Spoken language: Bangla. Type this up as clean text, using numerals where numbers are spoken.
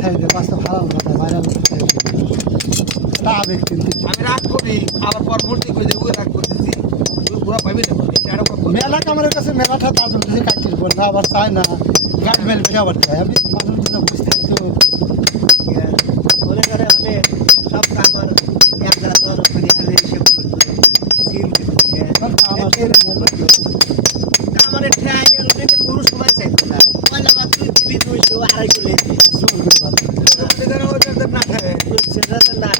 ছাই দিয়ে বাস্তব হারাল কথা ভাইরাল এটা আবেগ কিন্তু আমি রাগ করি আবার পরবর্তী করে দেবো রাগ করতেছি পুরো পাইবে না এটা আরো কত মেলা কামারের কাছে মেলাটা তাজুল কাছে কাটির পর না আবার চায় না গাছ মেল বেড়ে আবার চায় আমি মানুষগুলো বুঝতে তো মনে করে আমি সব আমার এক জায়গা ধরো আমি হিসেব করতে সিল আমার আমার ট্রাইনের উঠে কোনো সময় চাইতো না পয়লা মাত্র দিবি 200 250 লেগে জোর করে বাদ না খায় সেটা তো না